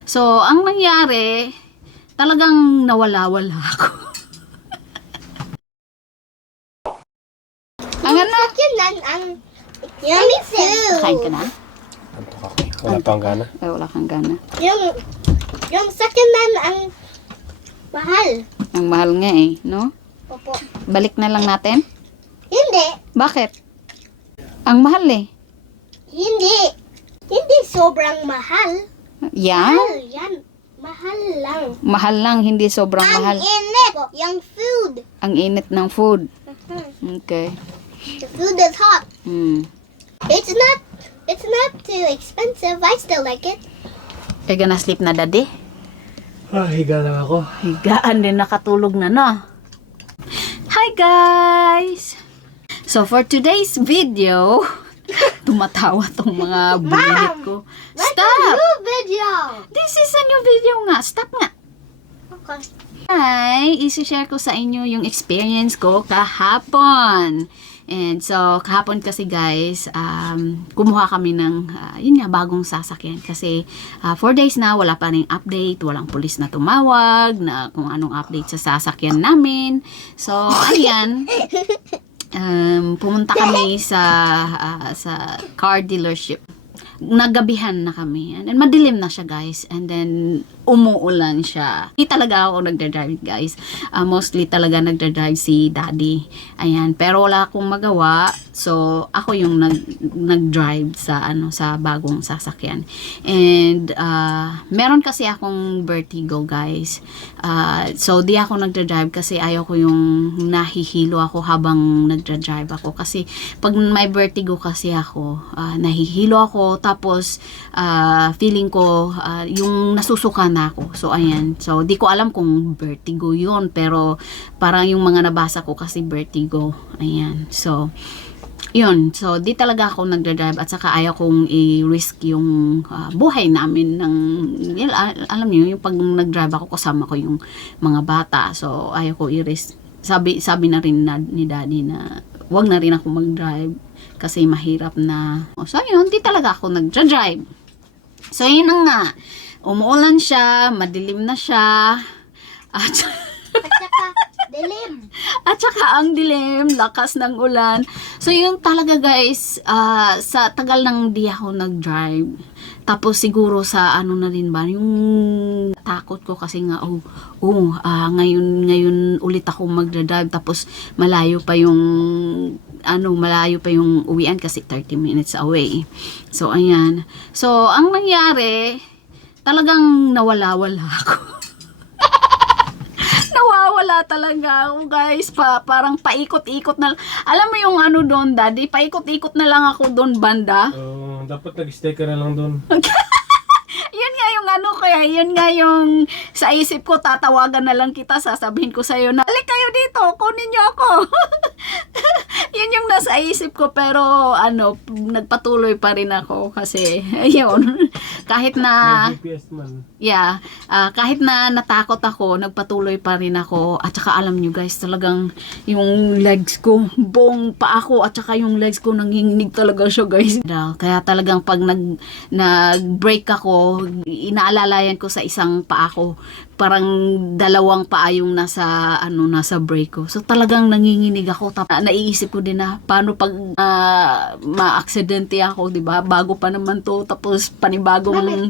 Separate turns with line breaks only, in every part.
So, ang nangyari, talagang nawala-wala ako. Ang ano?
Ang yummy food.
Kain ka na?
Antok ako. Wala pang gana.
Ay, wala kang gana.
Yung second man ang mahal.
Ang mahal nga eh, no?
Opo.
Balik na lang natin?
Hindi.
Bakit? Ang mahal eh.
Hindi. Hindi sobrang mahal.
Yan?
Mahal yan. Mahal lang.
Mahal lang, hindi sobrang
Ang
mahal.
init. Yung food.
Ang init ng food.
Mhm.
Okay.
The food is hot.
It's
It's not too expensive. I still like it.
Are you gonna sleep na, daddy?
Higa lang ako.
Higaan din, nakatulog na, no? Hi, guys! So, for today's video, tumatawa tong mga bulit ko. Stop!
New video.
This is a new video nga. Stop nga.
Okay.
Hi! Isi-share ko sa inyo yung experience ko kahapon. And so, kahapon kasi guys, kumuha kami ng, yun nga, bagong sasakyan. Kasi 4 days na, wala pa rin update, walang pulis na tumawag, na kung anong update sa sasakyan namin. So, ayan, pumunta kami sa car dealership. Naggabihan na kami. And then, madilim na siya, guys. And then, umuulan siya. Hindi talaga ako nagdadrive, guys. Mostly talaga nagdadrive si daddy. Ayan. Pero wala akong magawa. So, ako yung nag-drive sa, sa bagong sasakyan. And, meron kasi akong vertigo, guys. So, di ako nagdadrive kasi ayaw ko yung nahihilo ako habang nagdadrive ako. Kasi, pag may vertigo kasi ako, nahihilo ako. Tapos, feeling ko, yung nasusuka na ako. So, ayan. So, di ko alam kung vertigo yun. Pero, parang yung mga nabasa ko kasi vertigo. Ayan. So, yun. So, di talaga ako nagdadrive. At saka, ayaw kong i-risk yung buhay namin ng, alam niyo, yung pag nagdrive ako, kasama ko yung mga bata. So, ayaw ko i-risk. Sabi na rin ni daddy na, wag na rin ako mag-drive. Kasi mahirap na. So, yun, di talaga ako nag-drive. So, yun na nga. Umuulan siya, madilim na siya. At
saka, dilim.
At saka ang dilim, lakas ng ulan. So, yun talaga guys, sa tagal nang di ako nag-drive. Tapos siguro sa na rin ba, yung takot ko kasi nga, ngayon ulit ako magdadrive. Tapos malayo pa yung uwian kasi 30 minutes away. So, ayan. So, ang nangyari, talagang nawala-wala ako. Nawawala talaga ako, guys. Parang paikot-ikot na. Alam mo yung doon, daddy? Paikot-ikot na lang ako doon, banda.
Dapat nag-stay ka na lang doon.
Yun nga yung kaya yun nga yung sa isip ko, tatawagan na lang kita, sasabihin ko sa'yo na, alik kayo dito, kunin nyo ako. Yun yung nasa isip ko, pero nagpatuloy pa rin ako kasi, ayun, kahit na,
May GPS man.
yeah, kahit na natakot ako, nagpatuloy pa rin ako. At saka alam nyo guys, talagang yung legs ko, buong pa ako, at saka yung legs ko nanginginig talaga siya guys. Kaya talagang pag nag-break ako, inaalalayan ko sa isang paa ko. Parang dalawang paa yung nasa break ko. So talagang nanginginig ako. Naiisip ko din na paano pag ma-aksidente ako, 'di ba? Bago pa naman 'to, tapos panibagong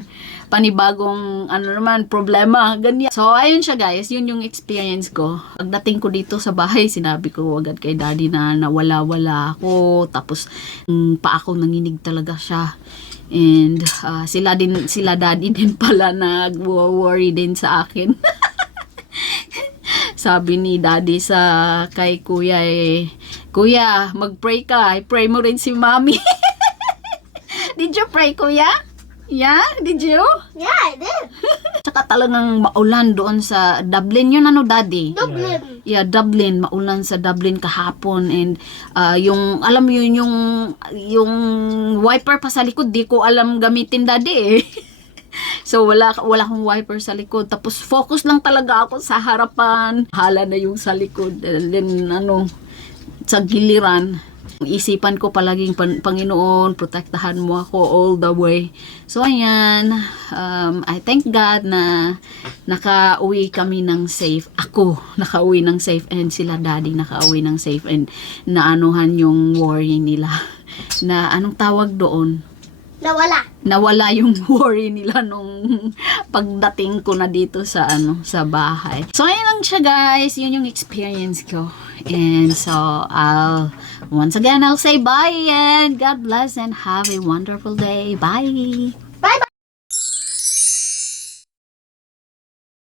problema, ganyan. So ayun siya guys, yun yung experience ko. Pagdating ko dito sa bahay, sinabi ko agad kay daddy na nawala-wala ako, tapos paa ko nanginig talaga siya. And sila daddy din pala nag-worry din sa akin. Sabi ni daddy kay kuya kuya, mag-pray ka. I-pray mo rin si mommy. Did you pray, kuya? Yeah? Did you?
Yeah, I did.
Tsaka talagang maulan doon sa Dublin. Yun daddy?
Dublin.
Yeah, Dublin. Maulan sa Dublin kahapon. And yung, alam mo yun, yung wiper pa sa likod, di ko alam gamitin daddy eh. So, wala akong wiper sa likod. Tapos, focus lang talaga ako sa harapan. Hala na yung sa likod. And then, sa giliran. Isipan ko palaging, Panginoon, protektahan mo ako all the way. So, ayan, I thank God na nakauwi kami ng safe. Ako, nakauwi ng safe, and sila daddy nakauwi ng safe, and naanuhan yung worry nila. Na anong tawag doon? Nawala yung worry nila nung pagdating ko na dito sa sa bahay. So ayun lang siya guys, yun yung experience ko. And so once again I'll say bye and God bless and have a wonderful day. Bye.